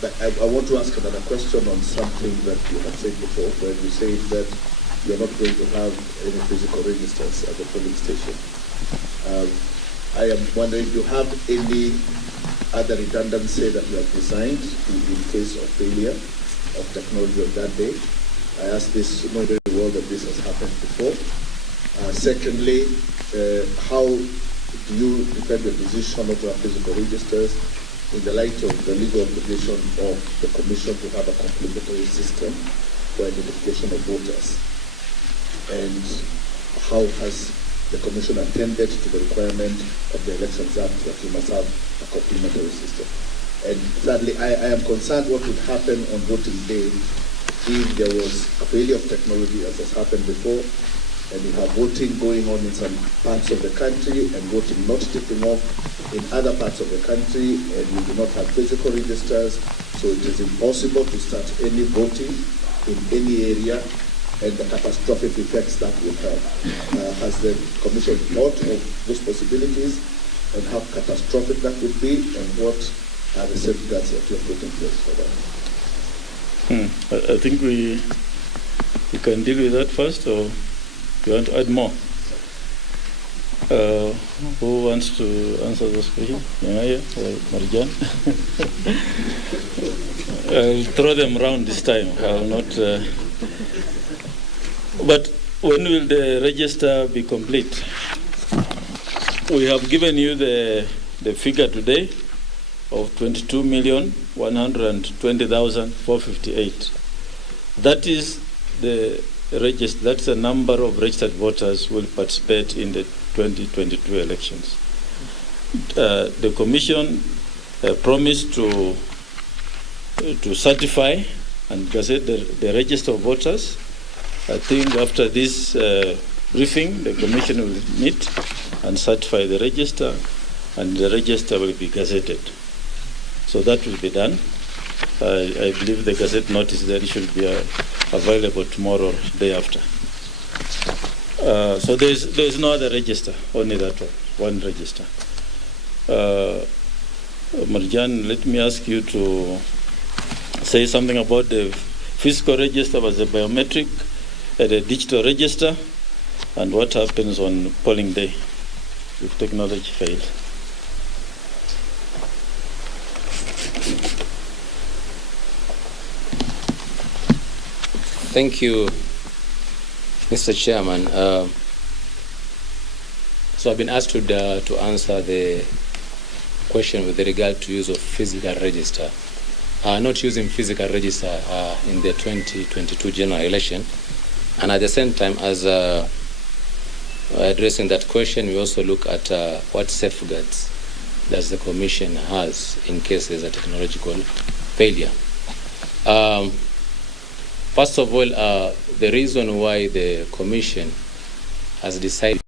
But I want to ask another question on something that you have said before, where you said that you're not going to have any physical registers at the polling station. I am wondering, do you have any other redundancy that you have designed in case of failure of technology of that day? I ask this knowing very well that this has happened before. Secondly, how do you defend the decision not to have physical registers in the light of the legal obligation of the Commission to have a complementary system for identification of voters? And how has the Commission attended to the requirement of the Elections Act that you must have a complementary system? And thirdly, I am concerned what would happen on voting day if there was a failure of technology, as has happened before, and you have voting going on in some parts of the country and voting not taking off in other parts of the country, and you do not have physical registers, so it is impossible to start any voting in any area, and the catastrophic effects that will have. Has the Commission thought of those possibilities and how catastrophic that would be, and what are the safeguards that you have put in place for that? I think we can deal with that first, or you want to add more? Who wants to answer this question? Yangaya or Marjan? I'll throw them around this time. I will not. But when will the register be complete? We have given you the figure today of 22,120,458. That is the register. That's the number of registered voters who will participate in the 2022 elections. The Commission promised to certify and gazette the register of voters. I think after this briefing, the Commission will meet and certify the register, and the register will be gazetted. So that will be done. I believe the gazette notice then should be available tomorrow or day after. So there's no other register, only that one register. Marjan, let me ask you to say something about the physical register as a biometric, the digital register, and what happens on polling day if technology fails. Thank you, Mr. Chairman. So I've been asked to answer the question with regard to use of physical register. Not using physical register in the 2022 general election. And at the same time, as addressing that question, we also look at what safeguards does the Commission has in case there's a technological failure. First of all, the reason why the Commission has decided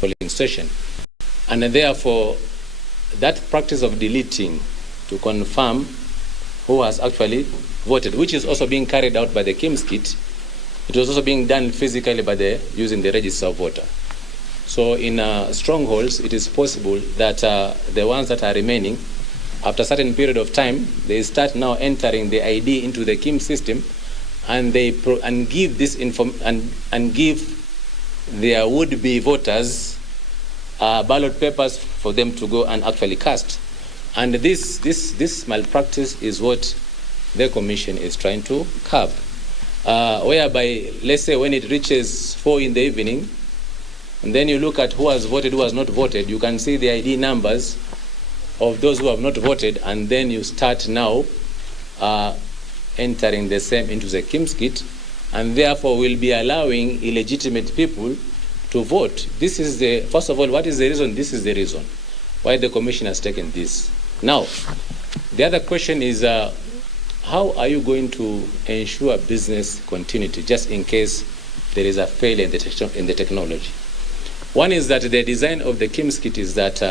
polling station. And therefore, that practice of deleting to confirm who has actually voted, which is also being carried out by the KIMS kit, it was also being done physically by using the register of voter. So in strongholds, it is possible that the ones that are remaining, after a certain period of time, they start now entering the ID into the KIMS system, and they give this and give their would-be voters ballot papers for them to go and actually cast. And this malpractice is what the Commission is trying to curb. Whereby, let's say when it reaches 4 in the evening, and then you look at who has voted, who has not voted, you can see the ID numbers of those who have not voted, and then you start now entering the same into the KIMS kit, and therefore will be allowing illegitimate people to vote. This is the, first of all, what is the reason? This is the reason why the commission has taken this. Now, the other question is, how are you going to ensure business continuity just in case there is a failure in the technology? One is that the design of the KIMS kit is that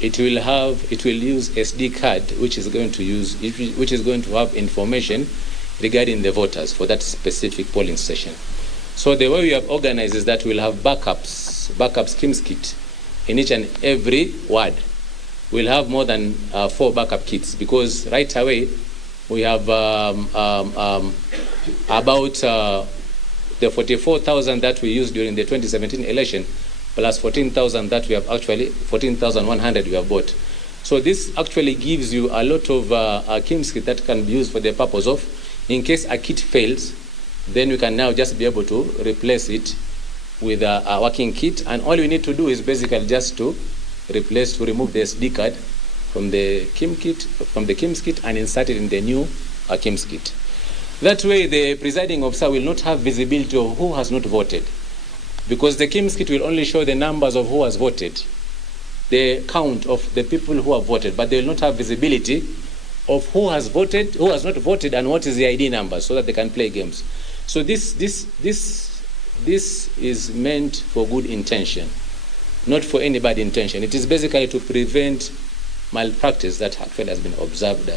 it will use SD card, which is going to have information regarding the voters for that specific polling station. So the way we have organized is that we'll have backups KIMS kit in each and every ward. We'll have more than 4 backup kits, because right away we have about the 44,000 that we used during the 2017 election, plus 14,000 that we have actually, 14,100 we have bought. So this actually gives you a lot of KIMS kit that can be used for the purpose of, in case a kit fails, then we can now just be able to replace it with a working kit, and all we need to do is basically just to remove the SD card from the KIMS kit and insert it in the new KIMS kit. That way the presiding officer will not have visibility of who has not voted, because the KIMS kit will only show the numbers of who has voted, the count of the people who have voted, but they will not have visibility of who has voted, who has not voted, and what is the ID number, so that they can play games. So this is meant for good intention, not for any bad intention. It is basically to prevent malpractice that actually has been observed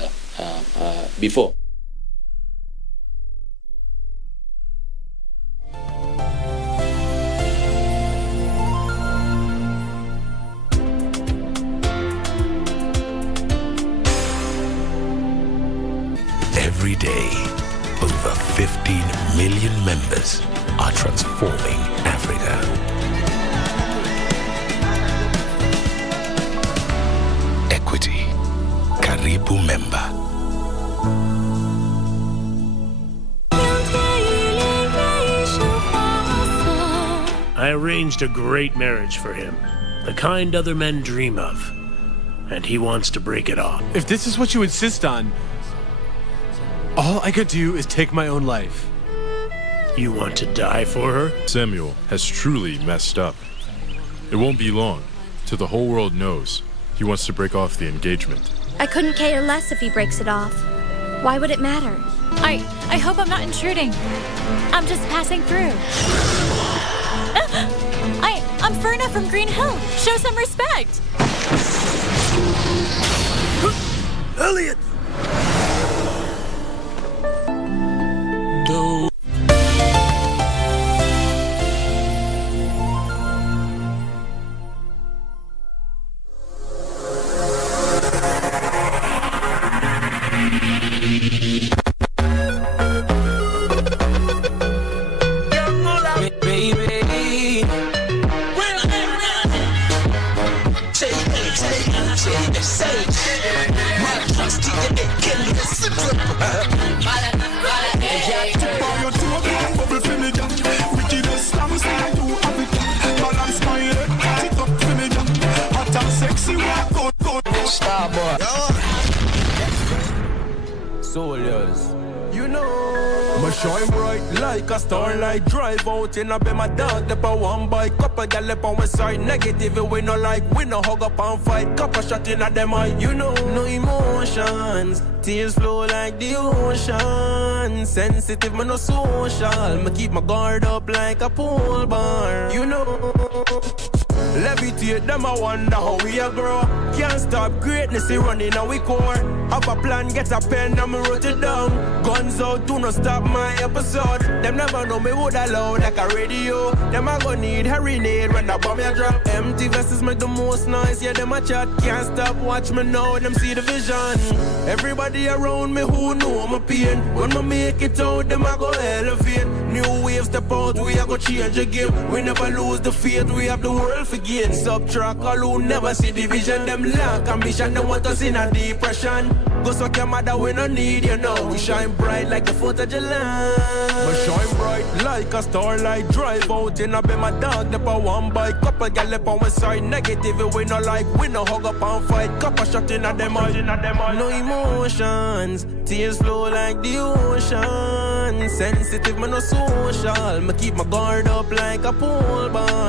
before. Every day, over 15 million members are transforming Africa. Equity, Karibu member. I arranged a great marriage for him, the kind other men dream of, and he wants to break it off. If this is what you insist on, all I could do is take my own life. You want to die for her? Samuel has truly messed up. It won't be long till the whole world knows he wants to break off the engagement. I couldn't care less if he breaks it off. Why would it matter? I hope I'm not intruding. I'm just passing through. I'm Ferna from Green Hill. Show some respect. Elliot! Soldiers, you know, my shine bright like a starlight. Drive out in a be my dog, the power one bike. Couple gal up on my side, negative we no like. We no hug up and fight. Couple shot in at them eye, you know. No emotions, tears flow like the ocean. Sensitive, man no social. Me keep my guard up like a pool bar, you know. Levitate them, I wonder how we a grow. Can't stop greatness, it running our core. Have a plan, get a pen, and me wrote it down. Guns out, do not stop my episode. Them never know me would allow like a radio. Them a gonna need hearing aid when the bomb ya drop. Empty vessels make the most noise, yeah, them a chat. Can't stop, watch me now, them see the vision. Everybody around me who know my pain. When I make it out, them a go elevate. New waves step out, we a go change the game. We never lose the faith, we have the world for gain. Subtract all who never see division. Them lack ambition, they want us in a depression. Go suck your mother, we no need you know. We shine bright like the 4th of July. We shine bright like a starlight. Drive out in a be my dog, the pa one bike. Couple gal up on one side, negative we no like. We no hug up and fight. Couple shot in a them eye. No emotions, tears flow like the ocean. Sensitive, man no social. Me keep my guard up like a pole bar.